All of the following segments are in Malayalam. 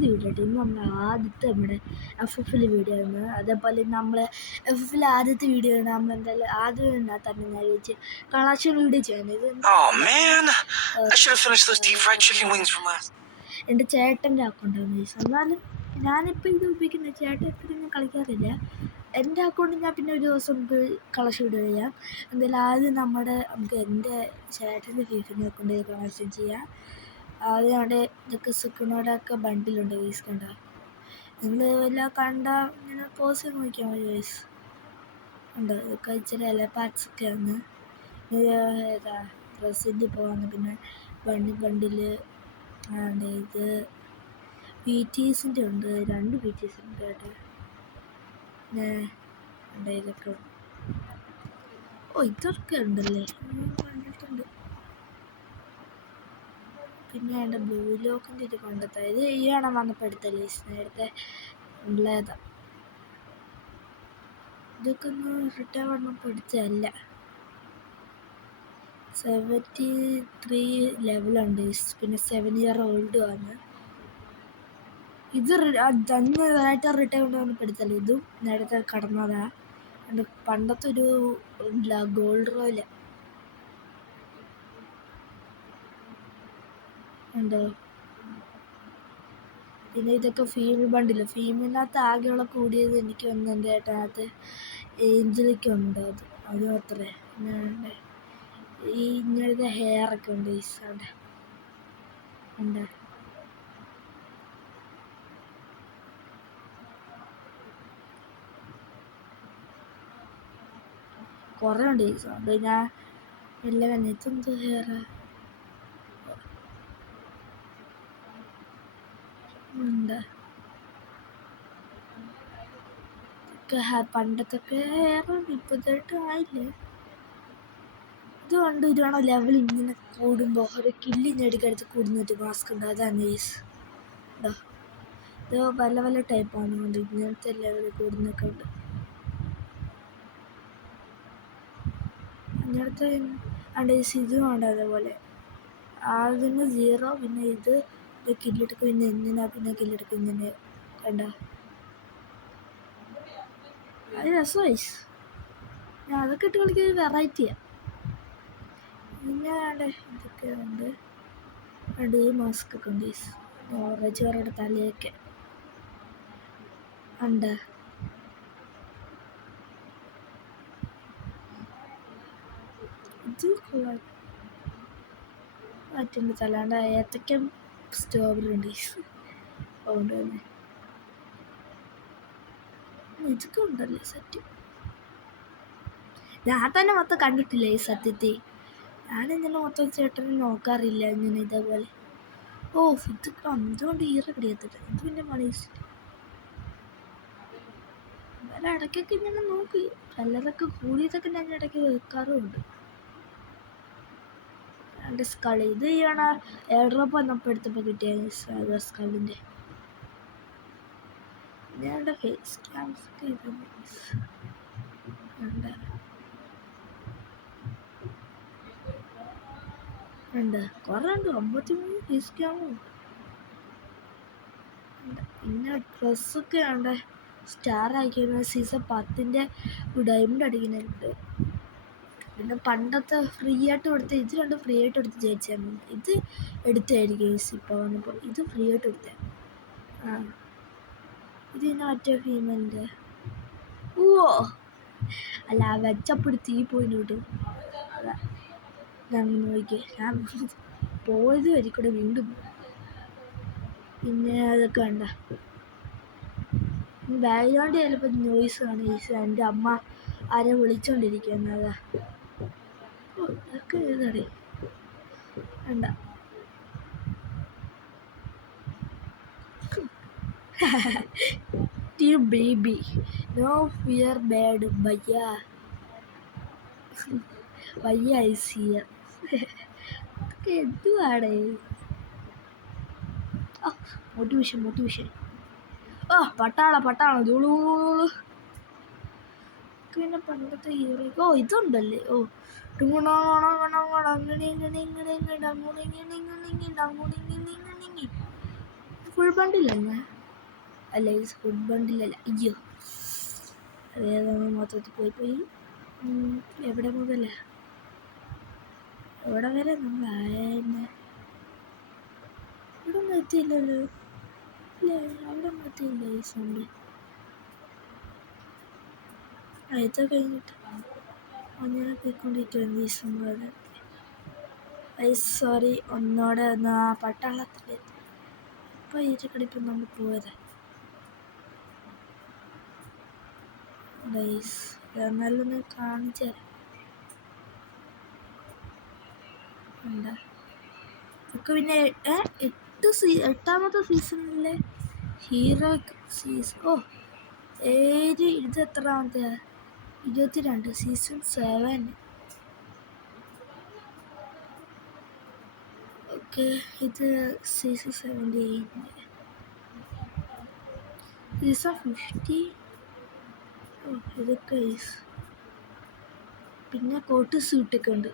പുതിയ വീഡിയോ ഇന്ന് നമ്മൾ ആദ്യത്തെ നമ്മുടെ FF വീഡിയോ ആണ്. അതേപോലെ നമ്മൾ FF ആദ്യത്തെ വീഡിയോ ആണ്. നമ്മൾ എന്തായാലും ആദ്യം തന്നെ ഞാൻ വിളിച്ച് കളക്ഷൻ വീഡിയോ ചെയ്യുന്നത്. എൻ്റെ ചേട്ടൻ്റെ അക്കൗണ്ടാണ്. എന്നാലും ഞാനിപ്പോൾ ഇത് ഉപയോഗിക്കുന്നത് ചേട്ടൻ എപ്പോഴും ഞാൻ കളിക്കാറില്ല. എൻ്റെ അക്കൗണ്ട് ഞാൻ പിന്നെ ഒരു ദിവസം നമുക്ക് കളക്ഷൻ വീഡിയോ ചെയ്യാം. എന്തായാലും ആദ്യം നമുക്ക് എൻ്റെ ചേട്ടൻ്റെ ഫീഫിൻ്റെ അക്കൗണ്ട് കളക്ഷൻ ചെയ്യാം. ആദ്യം അവിടെ ഇതൊക്കെ സുഖനോടൊക്കെ ബണ്ടിലുണ്ട് ഗൈസ്. കണ്ട നിങ്ങൾ എല്ലാം കണ്ട ഇങ്ങനെ പോസ് ചെയ്ത് നോക്കിയാൽ മതി ഗൈസ്. ഉണ്ട് ഇതൊക്കെ ഇച്ചിരി എല്ലാ പാക്സൊക്കെയാണ്. ഏതാ ഡ്രസ്സിൻ്റെ പോകാന്ന് പിന്നെ ബണ്ടിൽ ഇത് BTSൻ്റെ ഉണ്ട്, 2 BTS ഉണ്ട് കേട്ടോ. പിന്നെ ഇതൊക്കെ ഇതൊക്കെ ഉണ്ടല്ലേ കണ്ടിട്ടുണ്ട്. പിന്നെ എൻ്റെ ബ്ലൂ ലോക്കിൻ്റെ ഇത് കണ്ടെത്താം. ഇത് ചെയ്യണം വന്നപ്പോൾ എടുത്തല്ലേ നേരത്തെ ഉള്ളതാ. ഇതൊക്കെ ഒന്ന് റിട്ടേൺ വന്നപ്പോൾ എടുത്തതല്ല. 73 ലെവലുണ്ട്. പിന്നെ 7 ഇയർ ഓൾഡും ആണ്. ഇത് അന്നേരമായിട്ട് റിട്ടേൺ കൊണ്ടുവന്നപ്പോൾ എടുത്തല്ലേ. ഇതും നേരത്തെ കടന്നതാ. പണ്ടത്തെ ഒരു ഗോൾഡ് റോയില് ഉണ്ടോ. പിന്നെ ഇതൊക്കെ ഫീമെയിൽ ബണ്ടില്ല. ഫീമെയിലിനകത്ത് ആകെയുള്ള കൂടിയത് എനിക്ക് വന്നെൻ്റെ ഏട്ടനകത്ത് ഏഞ്ചലിക്കുണ്ട്. അത് മാത്രമേ. പിന്നെ ഈ ഇങ്ങനത്തെ ഹെയറൊക്കെ ഉണ്ട് ഈ അവിടെ ഉണ്ട്. കുറേ ഉണ്ട് ഈ സൗണ്ട്. ഞാൻ എല്ലാം ഇതെന്ത് ഹെയർ ഉണ്ട്. പണ്ടത്തൊക്കെ ഹെയറുണ്ട്, ഇപ്പോഴത്തെ ആയില്ലേ. ഇതുകൊണ്ട് ഇതാണോ ലെവൽ ഇങ്ങനെ കൂടുമ്പോൾ ഒരു കില്ലിൻ്റെ അടുക്കടുത്ത് കൂടുന്നൊരു മാസ്ക് ഉണ്ട്. അതാണ് യൂസ് ഉണ്ടോ. ഇത് പല പല ടൈപ്പാണ്. കൊണ്ട് ഇങ്ങനത്തെ ലെവൽ കൂടുന്നൊക്കെ ഉണ്ട്. അങ്ങനത്തെ ഇതും ഉണ്ട്. അതേപോലെ അതിന് 0. പിന്നെ ഇത് കില്ലെടുക്കും. പിന്നെ എന്തിനാ പിന്നെ കില്ലെടുക്കും ഇങ്ങനെ കണ്ട. അത് രസമായി. ഞാൻ അതൊക്കെ ഇട്ട് കളിക്കുന്നത് വെറൈറ്റിയാണ്. പിന്നെ ഇതൊക്കെ ഉണ്ട്. ഈ മാസ്ക് ഒക്കെ ഉണ്ട്. ഓറഞ്ച് കളറുടെ തലയൊക്കെ ഉണ്ട്. ഇത് മറ്റുണ്ട് തലാണ്ട് ഏത്തക്ക സ്ട്രോബെറി ഉണ്ട്. അതുകൊണ്ട് തന്നെ ഇതൊക്കെ ഉണ്ടല്ലേ സെറ്റ്. ഞാൻ തന്നെ മൊത്തം കണ്ടിട്ടില്ല ഈ സത്യത്തിൽ. ഞാനിങ്ങനെ മൊത്തം ചേട്ടനെ നോക്കാറില്ല ഇങ്ങനെ ഇതേപോലെ. ഇത് എന്തുകൊണ്ട് ഈറ കിടിയത്തില്ല. ഇത് പിന്നെ മണീസില്ല. എന്നാലും ഇടയ്ക്കൊക്കെ ഇങ്ങനെ നോക്കി കല്ലറൊക്കെ കൂടിയതൊക്കെ ഞാൻ ഇടയ്ക്ക് വെക്കാറുമുണ്ട്. എൻ്റെ സ്കളി ഇത് ചെയ്യണ എയർഡ്രോപ്പ് വന്നപ്പോൾ എടുത്തപ്പോൾ കിട്ടിയ സ്കളിൻ്റെ. ഞാൻ എൻ്റെ ഫേസ് ക്യാംസ് ഒക്കെ ഉണ്ട്. കുറേ ഉണ്ട്. 53 ഫേസ് ക്യാമും. പിന്നെ ഡ്രസ്സൊക്കെ ഉണ്ട്. സ്റ്റാർ അയക്കുന്ന സീസൺ 10ൻ്റെ ഡയമണ്ട് അടിക്കുന്നുണ്ട്. പിന്നെ പണ്ടത്തെ ഫ്രീ ആയിട്ട് കൊടുത്ത ഇത് 2 ഫ്രീ ആയിട്ട് എടുത്ത് ജയിച്ചായിരുന്നു. ഇത് എടുത്തായിരിക്കും ഇപ്പോൾ വന്നപ്പോൾ. ഇത് ഫ്രീ ആയിട്ട് എടുത്തേ. ഇത് പിന്നെ മറ്റേ ഫീമെയിലിൻ്റെ അല്ല വെച്ചപ്പോൾ തീ പോയിന് കിട്ടും. അതാ ഞാൻ നോക്കി. ഞാൻ പോയത് വരിക്കൂടെ വീണ്ടും. പിന്നെ അതൊക്കെ വേണ്ട. ബാക്ക്ഗ്രൗണ്ട് ചിലപ്പോൾ നോയ്സ് ആണ്. എൻ്റെ അമ്മ ആരെ വിളിച്ചോണ്ടിരിക്കുന്നതാ. ഇതൊക്കെ ഏതാടേ വേണ്ട. Team baby no fear bad vibes here. ഇതൊക്കെ എന്തുവാടേ. മോട്ടിവേഷൻ പട്ടാള ദുളൂ. പിന്നെ പണ്ടത്തെ ഹീറോ ഇതുണ്ടല്ലേ. ഫുൾ ബണ്ടിലല്ല അല്ല, ഇത് ഫുൾ ബണ്ടിലല്ല. അയ്യോ, അതേതാ മൊത്തത്തിൽ പോയി. എവിടെ മുതല എവിടെ വരെ നമ്മൾ ആയെന്നെ? ഇവിടെ ഒന്നും എത്തിയില്ലല്ലോ. ഇല്ല, അവിടെ ഒന്നും എത്തിയില്ല. ഈ സൗണ്ട് ഇത് കഴിഞ്ഞിട്ട് അങ്ങനെ പോയിക്കൊണ്ടിരിക്കുകയാണ് ഈ സംഭവം. സോറി, ഒന്നോടെ ഒന്ന് ആ പട്ടാളത്തിൻ്റെ ഇപ്പോൾ ഈറ്റക്കടിപ്പം നമ്മൾ പോയത്. നല്ലൊന്ന് കാണിച്ചു തരാം. എന്താ ഇതൊക്കെ പിന്നെ എട്ടാമത്തെ സീസണിലെ ഹീറോ സീസൺ. ഇത് എത്രാമത്തെ? 22, സീസൺ 7. ഓക്കെ, ഇത് സീസൺ 17, സീസൺ 50. ഇതൊക്കെ പിന്നെ കോട്ട് സ്യൂട്ടൊക്കെ ഉണ്ട്.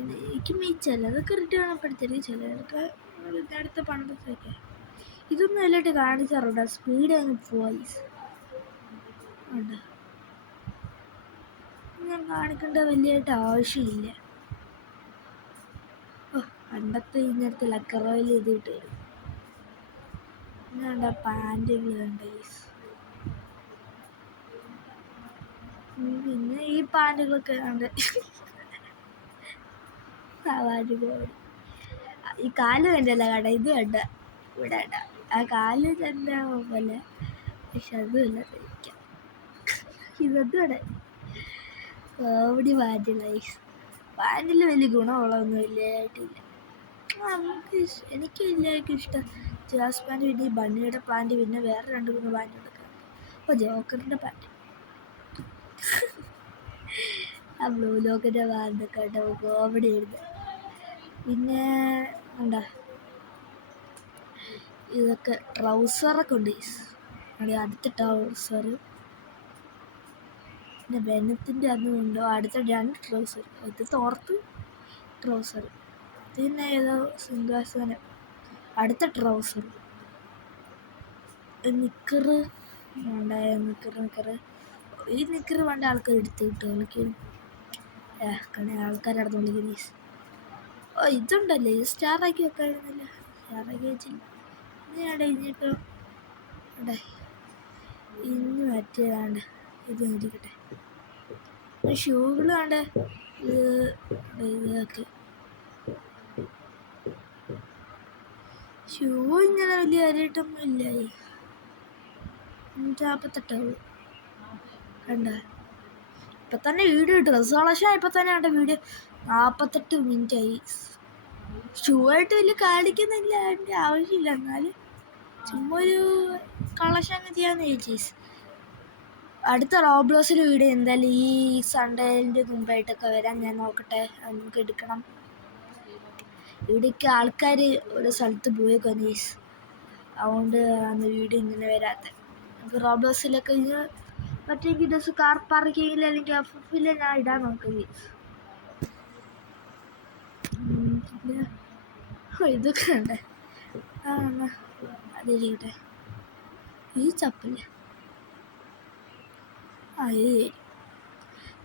എനിക്ക് ചിലതൊക്കെ റിട്ടേൺ ആണപ്പെടുത്തില്ല, ചിലതൊക്കെ അടുത്ത പണ്ടത്തൊക്കെ. ഇതൊന്നും എല്ലായിട്ട് കാണിച്ചാറുണ്ട്. സ്പീഡ് അങ്ങ് പോയി ഉണ്ട്. ഞാൻ കാണിക്കേണ്ട വലിയായിട്ട് ആവശ്യമില്ല. പണ്ടത്തെ ഇങ്ങനത്തെ ലക്കറോയിൽ ഇത് കിട്ടും. പിന്നെ പാൻറ്റുകൾ കണ്ട. പിന്നെ ഈ പാൻറ്റുകളൊക്കെ കണ്ട് ഈ കാല് കണ്ടല്ല കട. ഇത് കണ്ട, ഇവിടെ കണ്ട ആ കാല് തന്നെ പോലെ, പക്ഷെ അതുമല്ല കഴിക്കാം. ഇതൊന്നും ഇവിടെ കോമഡി പാൻറ്റുള്ള. പാൻറ്റിൽ വലിയ ഗുണമുള്ളതൊന്നും വലിയതായിട്ടില്ല. എനിക്ക് വലിയ ഇഷ്ടം ജാസ് പാൻറ്റ്, പിന്നെ ഈ ബണ്ണിയുടെ പാൻറ്റ്, പിന്നെ വേറെ 2-3 പാൻറ്റ് എടുക്കാം. ജോക്കറിൻ്റെ പാൻറ്റ്, ആ ബ്ലൂ ലോക്കിൻ്റെ പാൻറ്റൊക്കെ കേട്ടോ കോമഡി ആയിരുന്നു. പിന്നെ എന്താ ഇതൊക്കെ ട്രൗസറൊക്കെ ഉണ്ട്. അടുത്ത ട്രൗസർ, പിന്നെ ബെനത്തിൻ്റെ അതുണ്ടോ. അടുത്ത 2 ട്രൗസർ. ഇത് തോർത്ത് ട്രൗസർ. പിന്നെ ഏതോ സിംഹാസനം. അടുത്ത ട്രൗസർ. നിക്കറ് ഉണ്ടായ നിക്കറ്. ഈ നിക്കറ് വേണ്ട ആൾക്കാർ എടുത്ത് കിട്ടും. വിളിക്കും ആൾക്കാരടന്ന് വിളിക്കുന്നത്. ഇതുണ്ടല്ലേ, ഇത് സ്റ്റാറാക്കി വെക്കായിരുന്നില്ല. സ്റ്റാറാക്കി വെച്ചില്ല. ഇനി കഴിഞ്ഞിട്ട് ഇന്ന് മറ്റേതാണ്ട് ഇത് ഇരിക്കട്ടെ. ഷൂകൾ വേണ്ട. ഇതൊക്കെ ഷൂ ഇങ്ങനെ വലിയ കാര്യമായിട്ടൊന്നും ഇല്ല. 148 കണ്ട. ഇപ്പം തന്നെ വീഡിയോ ഇട്ടു. ഡ്രസ് കളക്ഷൻ ഇപ്പം തന്നെ കണ്ട വീഡിയോ 48 മിനിറ്റായി. ഷൂ ആയിട്ട് വലിയ കാണിക്കുന്നില്ല, അതിൻ്റെ ആവശ്യമില്ല. എന്നാലും ചുമ്മാ ഒരു കളക്ഷൻ അങ്ങ് ചെയ്യാമെന്ന് ചോദിച്ചു. അടുത്ത റോബ്ലോസിൽ വീഡിയോ എന്തായാലും ഈ സൺഡേൻ്റെ മുമ്പായിട്ടൊക്കെ വരാൻ ഞാൻ നോക്കട്ടെ. നമുക്ക് എടുക്കണം. ഇവിടേക്ക് ആൾക്കാർ ഒരു സ്ഥലത്ത് പോയേക്കാണ്. അതുകൊണ്ട് അന്ന് വീഡിയോ ഇങ്ങനെ വരാത്ത. നമുക്ക് റോബ്ലോസിലൊക്കെ മറ്റേ ഗിഡസ് കാർ പാർക്കിങ്ങിൽ അല്ലെങ്കിൽ എഫിൽ ഞാൻ ഇടാൻ നോക്കി. ഇതൊക്കെ ഉണ്ട്. അതിരിക്കട്ടെ. ഈ ചപ്പല്ലേ.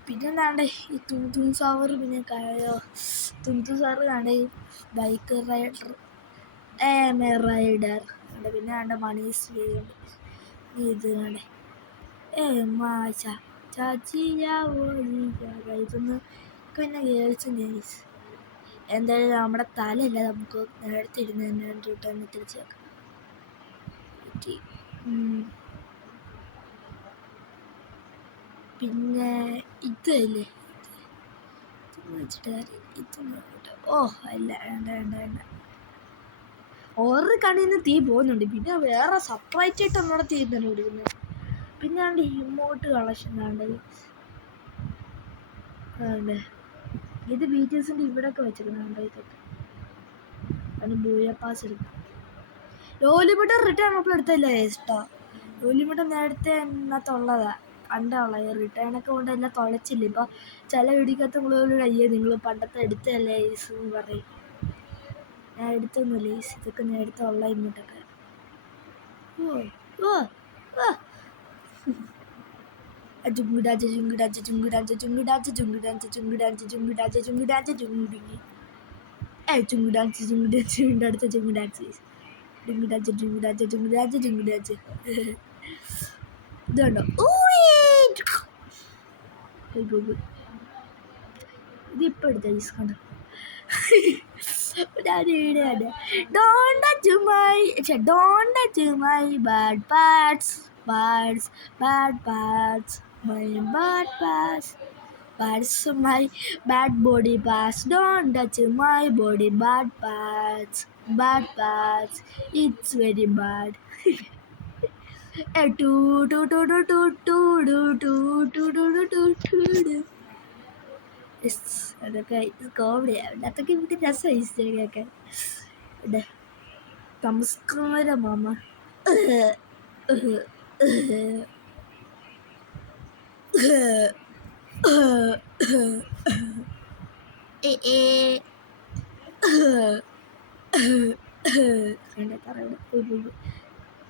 പിന്നെ എന്താണ്ട് ഈ തും സാവർ. പിന്നെ തും സാറ് കണ്ട ഈ ബൈക്ക് റൈഡർ പിന്നെ കണ്ട മണീസ് ചെയ്യുന്നുണ്ട്. ഇത് കണ്ടേ മാച്ച ചാച്ചിയാവോ. ഇതൊന്ന് പിന്നെ കേൾച്ചു. എന്തായാലും നമ്മുടെ തലയില്ല, നമുക്ക് നേരത്തെ ഇരുന്ന് തന്നെ തിരിച്ചു വെക്കാം. പിന്നെ ഇതല്ലേ വെച്ചിട്ട് അല്ല വേണ്ട. ഓരോ കണ്ണിൽ നിന്ന് തീ പോകുന്നുണ്ട്. പിന്നെ വേറെ സെപ്പറേറ്റ് ആയിട്ട് നമ്മുടെ തീ തന്നെ കൊടുക്കുന്നത്. പിന്നെ ആണ്ട് ഇമോട്ട് കളക്ഷൻ ആണ്ടത്. ഇത് ബീറ്റേഴ്സിൻ്റെ ഇവിടെയൊക്കെ വെച്ചിരുന്നുണ്ട്. ഇതൊക്കെ അതിന് ബൂയപ്പാസ് എടുക്കും. ലോലിമിട്ട് റിട്ടേൺ അപ്പോൾ എടുത്തല്ലേ ഇഷ്ടം. ലോലിമിട്ട് നേരത്തെ എന്നത്തുള്ളതാ, പണ്ടുള്ളത്. റിട്ടേണൊക്കെ കൊണ്ട് എല്ലാം തുളച്ചില്ല. ഇപ്പോൾ ചില ഇടിക്കത്ത് നിങ്ങളോട് നിങ്ങൾ പണ്ടത്തെ എടുത്തല്ലേ എന്ന് പറയും. ഞാൻ എടുത്തൊന്നുമില്ല ഗൈസ്, ഇതൊക്കെ ഞാൻ എടുത്തുള്ള ഇങ്ങോട്ടൊക്കെ. ഓ ഓ ഓ ജുങ്കിടാജ് ജുങ്കിടാജ് ജുങ്കിടാജ് ജുങ്കിടാജ് ജുങ്കിടാജ് ജുങ്കിടാജ് ജുങ്കിടാജ് ജുങ്കിടാജ് ജുങ്കി ജുങ്കിടാജ് ജുങ്കിടാജ് അടുത്ത ജുങ്കിടാജ് ജുങ്കിടാജ് ജുങ്കിടാജ് ജുങ്കിടാജ് ജുങ്കിടാജ് ഇതുണ്ടോ? ഇതിപ്പോൾ എടുത്ത ഗൈസ് കണ്ടോ? Don't touch my bad parts, bad parts, my bad parts, my bad body parts. Don't touch my body, bad parts, it's very bad. അതൊക്കെ കോമഡിയാണ്, അതൊക്കെ എനിക്ക് രസമായി കേൾക്കാൻ. നമസ്കാരം മാമ.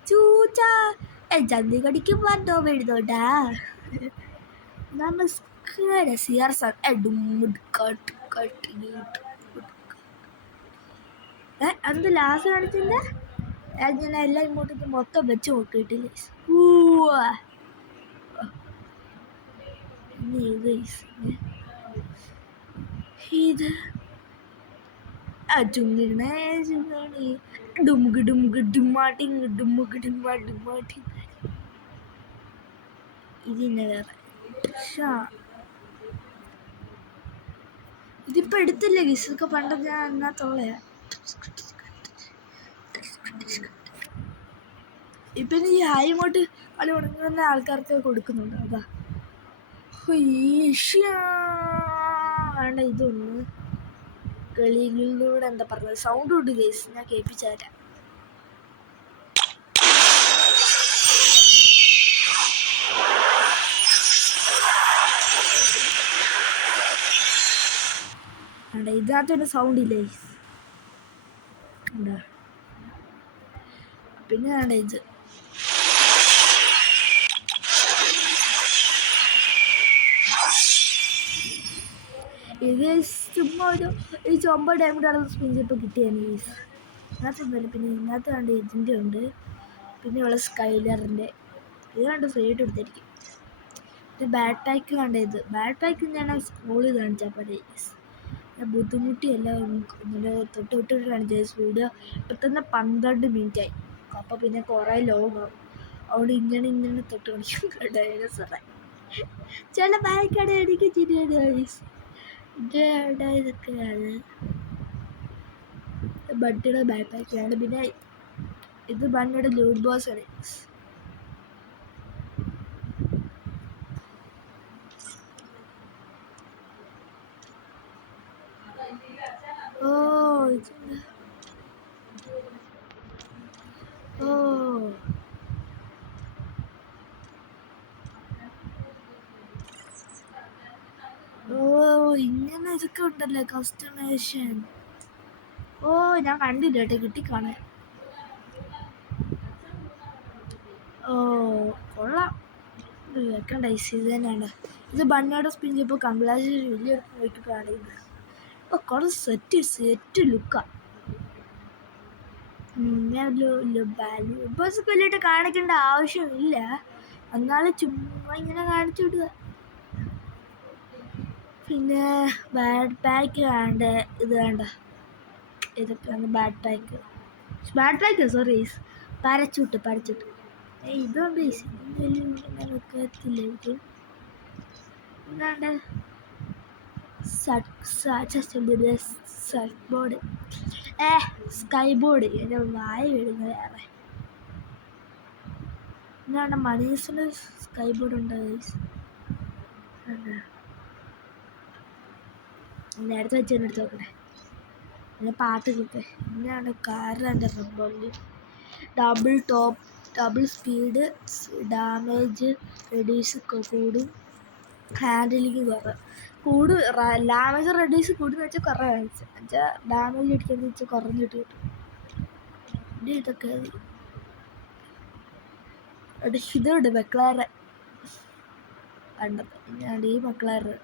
ചൂച്ച ചന്തി കടിക്കും പറഞ്ഞോ എഴുതോട്ടാ. നമസ്കാരം സിയാർ സാർ. അത് ലാസ്റ്റ് കാണിച്ചില്ല, ഞാൻ എല്ലാം ഇങ്ങോട്ടേക്ക് മൊത്തം വെച്ച് നോക്കിയിട്ടില്ല. ഇത് ഇതിന്നെ വേറെ ഇതിപ്പോൾ എടുത്തില്ലേ ഗീസ്, ഇതൊക്കെ പണ്ട് ഞാൻ അതിനകത്തുള്ളയാ. ഇപ്പം ഈ ഹായ് ഇങ്ങോട്ട് കളി തുടങ്ങുന്ന ആൾക്കാർക്ക് കൊടുക്കുന്നുണ്ട്. അതാ വേണ്ട, ഇതൊന്ന് കളികളിലൂടെ എന്താ പറഞ്ഞത് സൗണ്ട് ഉണ്ട് ഗൈസ്, ഞാൻ കേൾപ്പിച്ചു തരാം. ഇതിനകത്തൊരു സൗണ്ട് ഇല്ലേ ഗൈസ്, പിന്നെ വേണ്ട ഇത് ചുമ്മാ ഈ ചൊമ്പ ഡയമണ്ടാണ് സ്പിൻ ഇപ്പോൾ കിട്ടിയാണ് ഗൈസ്. ഇതിനകത്തൊന്നുമില്ല. പിന്നെ ഇതിനകത്ത് കണ്ട് ഇതിൻ്റെ ഉണ്ട്, പിന്നെ ഉള്ള സ്കൈലറിൻ്റെ ഇത് കണ്ട് ഫ്രീ ആയിട്ട് എടുത്തിരിക്കും. പിന്നെ ബാഡ് പാക്ക് കണ്ട ഇത് ബാഡ് പാക്ക് ഞാൻ സ്കൂളിൽ കാണിച്ചാൽ പോലെ ഞാൻ ബുദ്ധിമുട്ടിയല്ല തൊട്ട് കാണിച്ച വീഡിയോ. ഇപ്പം തന്നെ 12 മിനിറ്റായി. അപ്പോൾ പിന്നെ കുറേ ലോങ് ആവും, അതുകൊണ്ട് ഇങ്ങനെ തൊട്ട് കാണിക്കും. കേട്ടോ സാറേ ചില ബാക്കട എനിക്ക് ചിരിയാണ് ഗൈസ്. ഇതൊക്കെയാണ് ബട്ടിയുടെ ബാക്ക് പാക്കാണ്. പിന്നെ ഇത് ബണ്ണിയുടെ ലൂട്ട് ബോക്സ് ആണ്. ഇങ്ങനെ ഇതൊക്കെ ഉണ്ടല്ലേ കസ്റ്റമൈസേഷൻ. ഞാൻ കണ്ടില്ല കേട്ടോ, കിട്ടിക്കാണേ. കൊള്ളാം, വെക്കണ്ട ഐസ്. ഇത് തന്നെയാണ് ഇത് ബണ്ണയുടെ സ്പിൻ ചെയ്യുമ്പോൾ കംഗ്ലാജ് വലിയ നോക്കിപ്പോഴാണ് ഇത്. കുറേ സെറ്റ് ലുക്കാണ്. ഞാൻ വലിയിട്ട് കാണിക്കേണ്ട ആവശ്യമില്ല, എന്നാലും ചുമ്മാ ഇങ്ങനെ കാണിച്ചു വിടുക. പിന്നെ ബാഡ് പാക്ക് വേണ്ട, ഇത് വേണ്ട, ഇതൊക്കെയാണ് ബാഡ് പാക്ക് സോറി പരച്ചൂട്ട് ഇതുകൊണ്ട് വെക്കത്തില്ല. ഇത് എന്താണ്ട് ബോർഡ് സ്കൈ ബോർഡ് എൻ്റെ വായ വീടുന്നത് വേറെ. എന്താണ് മണീസിന് സ്കൈ ബോർഡ് ഉണ്ടോ നേരത്തെ വെച്ചെടുത്ത് നോക്കണേ. പിന്നെ പാട്ട് കിട്ടേ. പിന്നെയാണ് കാറിൻ്റെ റബ്ബറിൽ ഡബിൾ സ്പീഡ്, ഡാമേജ് റെഡ്യൂസ് കൂടും, ഹാൻഡിലിങ് കുറവ്. ഡാമേജ് റെഡ്യൂസ് കൂടുന്ന വെച്ചാൽ കുറേ വെച്ചാൽ ഡാമേജ് അടിക്കുന്നത് വെച്ചാൽ കുറഞ്ഞിട്ട് കിട്ടും. ഇതൊക്കെ ഇതുണ്ട് മെക്ലാരൻ കണ്ടത്. ഞാൻ ഈ മെക്ലാരൻ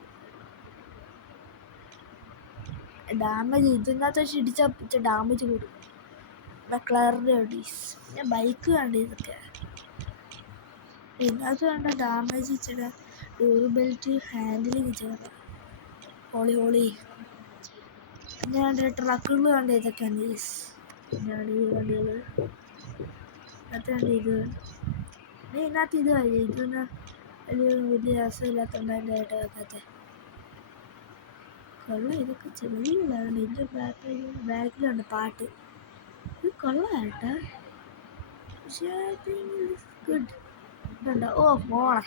ഡാമേജ് ഇതിനകത്ത് വെച്ച് ഇടിച്ചാൽ ഡാമേജ് കൂടും. മെക്ലാറിൻ്റെ ഒഡീസ് പിന്നെ ബൈക്ക് വേണ്ട. ഇതൊക്കെ ഇതിനകത്ത് വേണ്ട ഡാമേജ് ഇച്ചിട ഡ്യൂറബിലിറ്റി ഹാൻഡിലിങ് ഇച്ചിട ഹോളി പിന്നെ വേണ്ട ട്രക്കുകൾ വേണ്ട. ഇതൊക്കെയാണ് പിന്നെയാണ് ഈ വണ്ടികൾ. ഇതിനകത്ത് വേണ്ട ഇത് പിന്നെ ഇതിനകത്ത് ഇത് വഴി ഇതൊന്ന് വലിയ രസമില്ലാത്തതുകൊണ്ട് അതിൻ്റെ ആയിട്ട് വെക്കാത്ത കൊള്ള. ഇതൊക്കെ ചെറിയതാണ്. ഇതിൻ്റെ ബാക്കിലുണ്ട് പാട്ട്. ഇത് കൊള്ളാട്ടാ. പക്ഷേ ഗുഡ് ഇതുണ്ടോ. ഓ മോളെ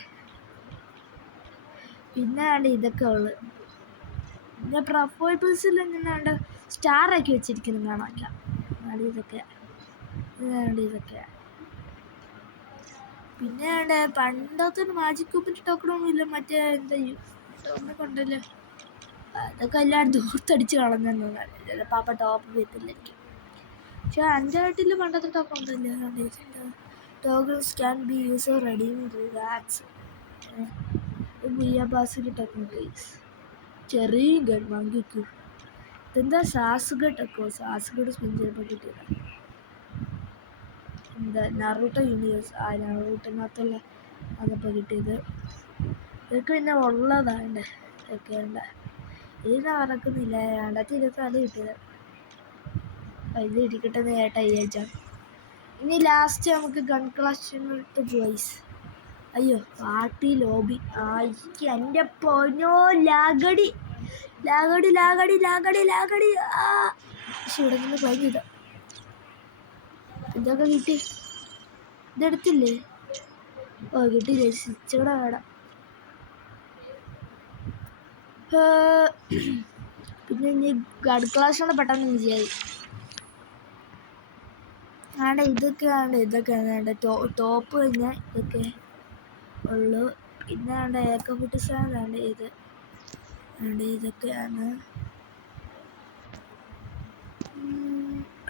പിന്നെ വേണ്ട ഇതൊക്കെ ഉള്ളു. പിന്നെ പ്രൊഫൈബിൾസിൽ ഇങ്ങനെ വേണ്ട സ്റ്റാറാക്കി വെച്ചിരിക്കുന്നത് കാണാം. ഇതൊക്കെ ഇതൊക്കെ പിന്നെ വേണ്ട പണ്ടത്തെ മാജിക് കൂപ്പിൻ്റെ ടോക്കണൊന്നുമില്ല. മറ്റേ എന്താ ടോക്കണൊക്കെ ഉണ്ടല്ലോ. അതൊക്കെ എല്ലാം ദൂർത്തടിച്ച് കളഞ്ഞെന്നാണ് ചിലപ്പോൾ ടോപ്പ് വീട്ടിലേക്ക്. പക്ഷെ 5 പണ്ടത്തെ ടോക്കൺ ഉണ്ടല്ലോ. Tokens can be use redeem rewards ബിയാബാസിൽ ടോക്കൺ പ്ലേസ് ചെറിയ ഗൺ വാങ്ങിക്കൂ. ഇതെന്താ സാസുഗട്ടൊക്കെ സാസുഗട്ട് സ്പിൻ ചെയ്തപ്പോൾ കിട്ടിയതാണ്. എന്താ നറൂട്ടോ യൂണിവേഴ്സ് നറൂട്ടിനകത്തുള്ള അതപ്പോൾ കിട്ടിയത്. ഇതൊക്കെ പിന്നെ ഉള്ളതാണ്. ഇതൊക്കെ ഉണ്ട്. ഇത് നടക്കുന്നില്ല. 2024 കിട്ടിയത്. ഇത് ഇരിക്കട്ടെ ഏട്ടാ വിചാരിച്ചാൽ. ഇനി ലാസ്റ്റ് നമുക്ക് ഗൺ കളക്ഷൻ വോയിസ്. അയ്യോ പാർട്ടി ലോബി എൻ്റെ പൊന്നോ ലാഗടി ലാഗടി ലാഗടി ലാഗടി ലാഗടി. പക്ഷെ ഇവിടെ നിന്ന് ക്ലൈം ചെയ്ത ഇതൊക്കെ കിട്ടി. ഇതെടുത്തില്ലേ? ഓ കിട്ടിയില്ലേ? സ്വിച്ചുകൂടെ വേണം. പിന്നെ ഇനി ഗൺ കളക്ഷനോടെ പെട്ടെന്ന് വിജയായി. ഇതൊക്കെയാണ് ടോപ്പ് കഴിഞ്ഞാൽ ഇതൊക്കെ ഉള്ളു. പിന്നെ ഏക്കഫുട്ടിസാണ് ഇത് ഇതൊക്കെയാണ്.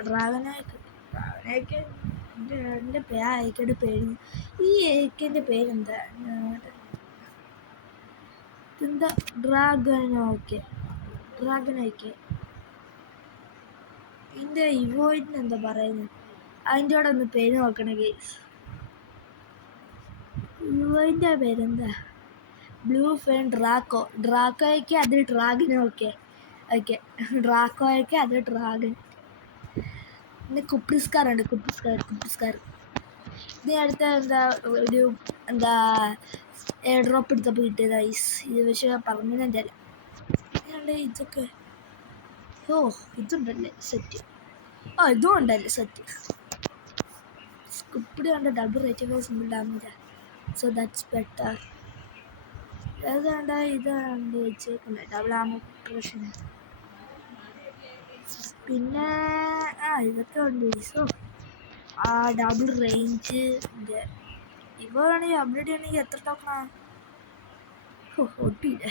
ഡ്രാഗനൊക്കെ എൻ്റെ ഏക്കയുടെ പേര് ഈ ഏക്കൻ്റെ പേരെന്താ? എന്താ ഡ്രാഗനോക്കെ ഇതിൻ്റെ ഇവോയിന് എന്താ പറയുന്നത്? അതിൻ്റെ കൂടെ ഒന്ന് പേര് നോക്കണേ ഗൈസ്. ഇവോയിൻ്റെ പേരെന്താ? ബ്ലൂ ഫെയിൻ ഡ്രാക്കോയ്ക്ക് അത് ഡ്രാഗനോക്കെ ഡ്രാക്കോയ്ക്ക് അത് ഡ്രാഗൻ. പിന്നെ കുപ്പിസ്കാറുണ്ട്. കുപ്പിസ്കാർ ഇത് അടുത്ത ഒരു എയർ ഡ്രോപ്പ് എടുത്തപ്പോൾ കിട്ടിയത് ഐസ്. ഇത് പക്ഷേ പെർമനൻ്റ് അല്ല. ഇതൊക്കെ ഇതുണ്ടല്ലേ സെറ്റ്. ഇതും ഉണ്ടല്ലേ സെറ്റ്. സ്കുപ്പിഡ് കണ്ട double rate simple damage. So that's better. ഇതാണ്ട് വെച്ചേക്കുന്നത് ഡബിൾ ആമോ പ്രഷൻ. പിന്നെ ഇതൊക്കെ ഉണ്ട്. സോ ഡബിൾ റേഞ്ച് ഇവ വേണമെങ്കിൽ അപ്ഡേറ്റ് ചെയ്യണമെങ്കിൽ എത്ര ടോക്കണാണ്? ഒട്ടിയില്ല.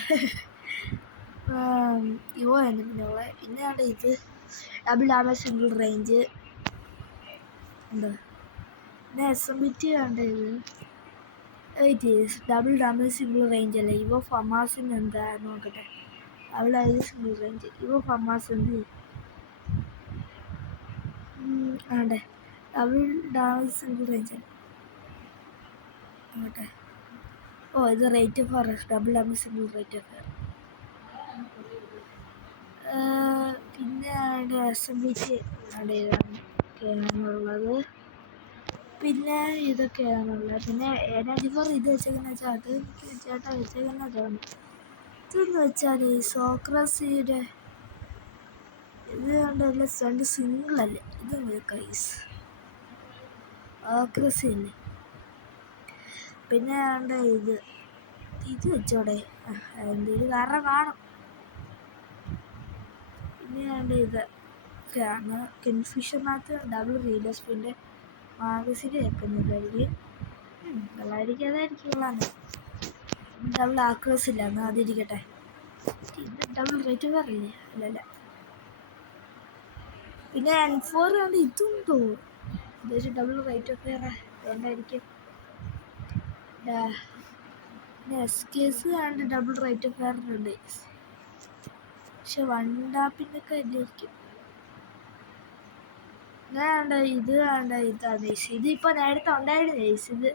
ഇവ തന്നെ പിന്നെ ഇത് ഡബിൾ ഡാമേജ് സിംഗിൾ റേഞ്ച് എന്താ. പിന്നെ SMBT ഇത് ഡബിൾ ഡാമേജ് സിംഗിൾ റേഞ്ച് അല്ലേ. ഇവ ഫമാസിന് എന്താ നോക്കട്ടെ. ഡബിൾ ഡാമേജ് സിംഗിൾ റേഞ്ച് ഇവ ഫമാസ് എന്ത് ഡബിൾ ഡാമേജ് സിംഗിൾ റേഞ്ച് നോക്കട്ടെ. ഇത് rate of fire double damage single rate of fire. പിന്നെ SMBT ഒക്കെയാണുള്ളത്. പിന്നെ ഇതൊക്കെയാണുള്ളത്. പിന്നെ 84 ഇത് വെച്ചേക്കെന്ന് വെച്ചാൽ അത് ചേട്ടാ വെച്ചേക്കുന്ന തോന്നുന്നു. ഇതെന്ന് വെച്ചാൽ ഈ സോക്രസിയുടെ ഇത് കണ്ടല്ലേ രണ്ട് സിംഗിളല്ലേ. ഇത് കൈസ് സോക്രസി അല്ലേ. പിന്നെ ഇത് വെച്ചോടെ എന്തെങ്കിലും കാരണം കാണും. പിന്നെ ഇതൊക്കെയാണ് കിൻഫിഷറിനകത്ത് ഡബിൾ റീഡർ സ്പിൻ്റെ മാഗസിൻ വെക്കുന്നില്ലായിരിക്കും. വെള്ളമായിരിക്കും അതായിരിക്കും. ഡബിൾ ആക്രോസ് ഇല്ല എന്നാൽ അതിരിക്കട്ടെ. ഇത് ഡബിൾ റേറ്റ് വേറില്ലേ? അല്ലല്ല. പിന്നെ N4 ആണ് ഇതുണ്ടോ? ഇത് ഡബിൾ റേറ്റ് ഒക്കെ അതുകൊണ്ടായിരിക്കും. പിന്നെ SKS ആണ് ഡബിൾ റേറ്റ് ഓഫ് ഫയറിനുണ്ട്. പക്ഷെ വണ്ടാപ്പിന്നൊക്കെ അല്ലായിരിക്കും. വേണ്ട ഇത് വേണ്ട ഇതാണ് ഇതിപ്പോൾ നേരത്തെ ഉണ്ടായിരുന്നു ഗൈസ്. ഇത്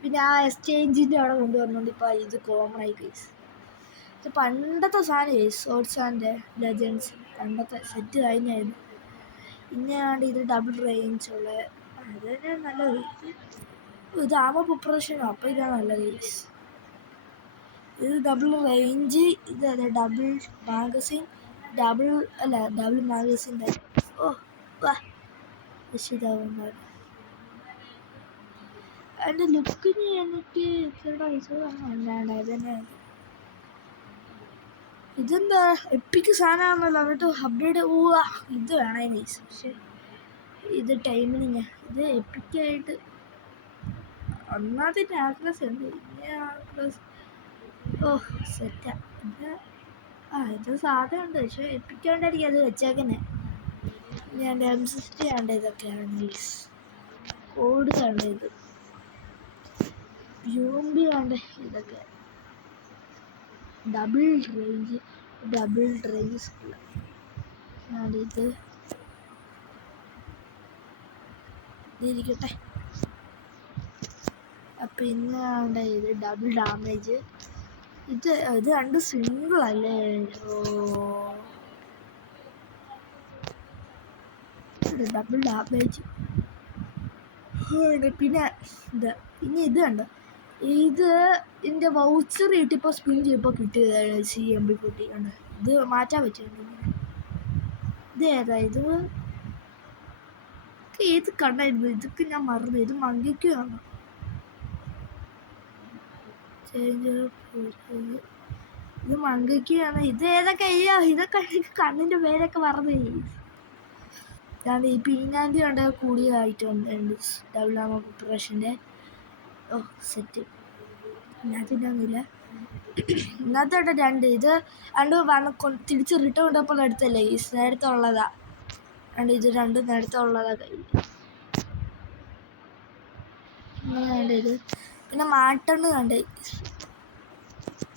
പിന്നെ ആ എക്സ്ചേഞ്ചിൻ്റെ അവിടെ കൊണ്ടുവന്നുകൊണ്ട് ഇപ്പോൾ ഇത് കോമൺ ആയി ഗൈസ്. ഇത് പണ്ടത്തെ സാധനം ഗൈസ്. സോർട്സ് ആൻഡ് ലെജൻഡ്സ് പണ്ടത്തെ സെറ്റ് കഴിഞ്ഞായിരുന്നു. പിന്നെയാണ് ഇത് ഡബിൾ റേഞ്ച് ഉള്ള അത് തന്നെ നല്ലത്. ഇത് ആമോ പ്രിപ്പറേഷനോ അപ്പോൾ ഇതാണ് നല്ലത് ഗൈസ്. ഇത് ഡബിൾ റേഞ്ച്, ഇത് അതെ ഡബിൾ മാഗസിൻ, ഡബിൾ മാഗസിൻ്റെ. ഓ വാ രക്ഷിതാവുന്ന അതിൻ്റെ ലുക്കിന് എനിക്ക് ഇത്ര പൈസ വേണ്ട. ഇതന്നെ ഇതെന്താ എപ്പിക്ക് സാധനമാണല്ലോ. എന്നിട്ട് അപ്ഡേറ്റ് പോവാ ഇത് വേണേ നൈസ്. പക്ഷെ ഇത് ടൈമിങ് ഇത് എപ്പിക്കായിട്ട് ഒന്നാമത്തെ ആക്രസ് ഉണ്ട്. പിന്നെ ആക്രസ് സെറ്റാ. പിന്നെ ഇത് സാധനമുണ്ട് പക്ഷെ എപ്പിക്കാണ്ടായിരിക്കും അത് വെച്ചേക്കന്നെ. ഞാൻ M60 ആണ്ട് ഇതൊക്കെയാണ് നൈസ്. കോഡ് കണ്ട ഇത് യൂംബി ആണ് ഇതൊക്കെ ഡബിൾ റേഞ്ച് സ്കൂൾ ഇത് ഇരിക്കട്ടെ. പിന്നെ ഇത് ഡബിൾ ഡാമേജ്. ഇത് രണ്ട് സിംഗിൾ അല്ലേ? Double damage. പിന്നെ ഇത് കണ്ടോ? ഇത് ഇതിൻ്റെ വൗച്ചർ കിട്ടിയപ്പോൾ സ്പിൻ ചെയ്യപ്പോൾ കിട്ടിയതാണ് CMB40 കണ്ട്. ഇത് മാറ്റാൻ പറ്റുന്നുണ്ട്. ഇത് ഏതാ ഇത്? ഏത് കണ്ടായിരുന്നു? ഇതൊക്കെ ഞാൻ മറന്നു. ഇത് മങ്കിക്കാണ്. ഇത് മങ്കിക്കാണ്. ഇത് ഏതൊക്കെ ഇതൊക്കെ കണ്ണിൻ്റെ പേരൊക്കെ മറന്നു. ഞാൻ ഈ P90 കണ്ട കൂടിയതായിട്ട് വന്നിട്ടുണ്ട് ഡബിൾ ആമോ പ്രിപ്പറേഷൻ്റെ. സെറ്റ് ഇതിനകത്തിൻ്റെ ഒന്നുമില്ല. ഇന്നത്തെ രണ്ട് ഇത് തിരിച്ച് റിട്ടേൺ കൊണ്ടപ്പോൾ എടുത്തല്ലേ ഈ നേരത്തെ ഉള്ളതാ. ഇത് രണ്ടും നേരത്തെ ഉള്ളതാ കയ്യിൽ. ഇത് പിന്നെ മാറ്റണ് കണ്ട്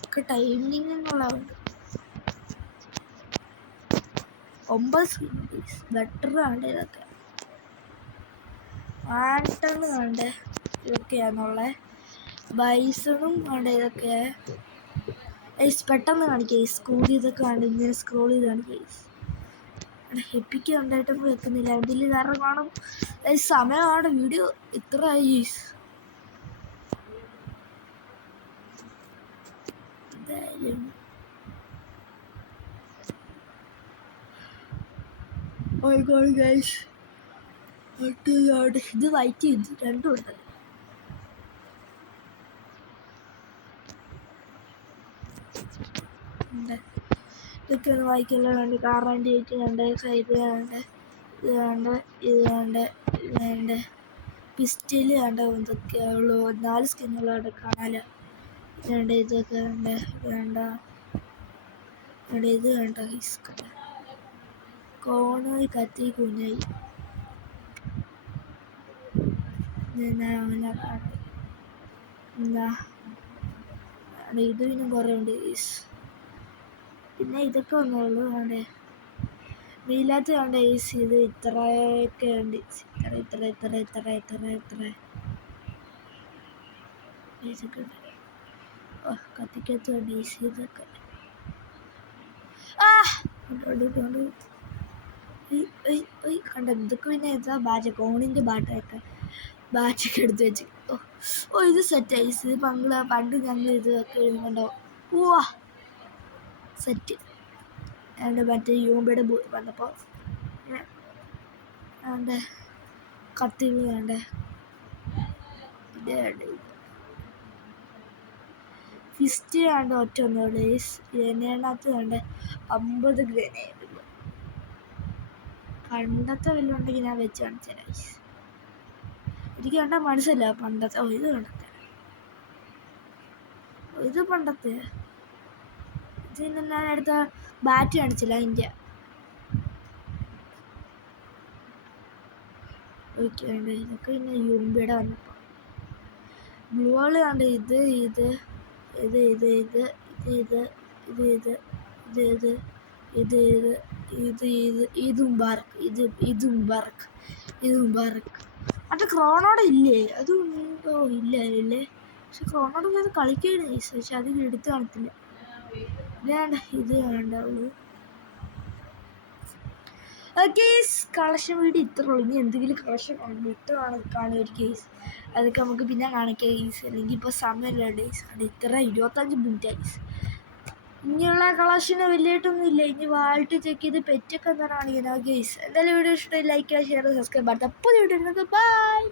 ഒക്കെ ടൈമിങ് എന്നുള്ളതുണ്ട്. 9 സ്ക്രീൻ ബെറ്റർ കണ്ട് ഇതൊക്കെ മാറ്റണ് കണ്ട് ഇതൊക്കെയാന്നുള്ള ബൈസണും കണ്ട് ഇതൊക്കെ പെട്ടെന്ന് കാണിക്കുക. സ്കൂൾ ഇതൊക്കെ കണ്ട് ഇങ്ങനെ സ്ക്രോൾ ചെയ്ത് കാണിക്കുക. എപ്പിക്ക് ഉണ്ടായിട്ടും വെക്കുന്നില്ല. അതിൽ കാരണം കാണും സമയമാണ് വീഡിയോ ഇത്ര ആയി. എന്തായാലും ഇത് വൈറ്റ് ചെയ്ത് രണ്ടും ഉണ്ട്. ഇതൊക്കെ ഒന്ന് വായിക്കലുണ്ട്. കാറാൻ്റെ ആയിട്ട് കണ്ട് ഇത് കണ്ട് പിസ്റ്റല് കണ്ട ഇതൊക്കെ ഉള്ളൂ. 4 സ്കിന്നുകളവിടെ കാണാലോ. ഇതൊക്കെ വേണ്ട ഇത് വേണ്ട. കോണായി കത്തി കുഞ്ഞായി അങ്ങനെ ഇത് പിന്നെ കുറേ ഉണ്ട്. പിന്നെ ഇതൊക്കെ വന്നുള്ളൂ. വേണ്ടേ വീലാത്ത വേണ്ട ഇത് ഇത്രയൊക്കെ ഉണ്ട്. ഇത്ര ഇതൊക്കെ ഉണ്ട്. കത്തിക്കത്ത് വേണ്ട ഇതൊക്കെ കണ്ട. ഇതൊക്കെ പിന്നെ എന്താ ബാച്ച് കോണിൻ്റെ ബാറ്റൊക്കെ എടുത്ത് വെച്ച് ഇത് സെറ്റായി. ഇത് പണ്ട് ഞങ്ങൾ ഇതൊക്കെ എഴുതുന്നുണ്ടോ? സെറ്റ് മറ്റേ യൂംബിയുടെ വന്നപ്പോൾ കത്തികൾ വേണ്ട. ഫിസ്റ്റ് വേണ്ട ഒറ്റ ഒന്നുള്ളൂ. ഗ്രനേഡിനകത്ത് വേണ്ട 50 ഗ്രനേഡ്. പണ്ടത്തെ വല്ലതും ഉണ്ടെങ്കിൽ ഞാൻ വെച്ച് കാണിച്ചുതരാം. എനിക്ക് കണ്ടാൽ മനസ്സില്ല പണ്ടത്തെ. ഇത് പണ്ടത്തെ പിന്നെ ഞാൻ അടുത്ത ബാറ്റ് കാണിച്ചില്ല അതിൻ്റെ. ഓക്കെ ഉണ്ട്. ഇതൊക്കെ പിന്നെ യുംബിയുടെ വന്നപ്പോൾ ബ്ലൂ ബോൾ കണ്ട് ഇത് ഇത് ഇത് ഇത് ഇത് ഇത് ഇത് ഇത് ഇത് ഇത് ഇത് ഇത് ഇത് ഇതും ബാർക്ക് ഇതും ബാർക്ക് ഇതും ബാർക്ക്. മറ്റേ ക്രോണോടെ ഇല്ലേ? അതും ഇല്ലേ? പക്ഷെ ക്രോണോടെ പോയത് കളിക്കുകയാണ് ഗൈസ്. പക്ഷെ അത് എടുത്ത് കാണത്തില്ല. വേണ്ട ഇത് വേണ്ടുള്ളൂ. കേസ് കളക്ഷൻ വീഡിയോ ഇത്ര ഉള്ളൂ. ഇനി എന്തെങ്കിലും കളക്ഷൻ വിട്ട് കാണും ഒരു കേസ്. അതൊക്കെ നമുക്ക് പിന്നെ കാണിക്കാം കേസ്. അല്ലെങ്കിൽ ഇപ്പോൾ സമയമില്ല ഡേയ്സ്. അത് ഇത്ര 25 മിനിറ്റ് കേസ്. ഇനിയുള്ള കളക്ഷന് വലിയായിട്ടൊന്നും ഇല്ല. ഇനി വാൾട്ട് ചെക്ക് ചെയ്ത് പെറ്റൊക്കെ എന്താണ് കാണിക്കുന്നത് കേസ്. എന്തായാലും വീഡിയോ ഇഷ്ടമായി ലൈക്ക് ചെയ്യുക, ഷെയർ, സബ്സ്ക്രൈബ്. അടുത്ത പുതിയ വീഡിയോ ബൈ.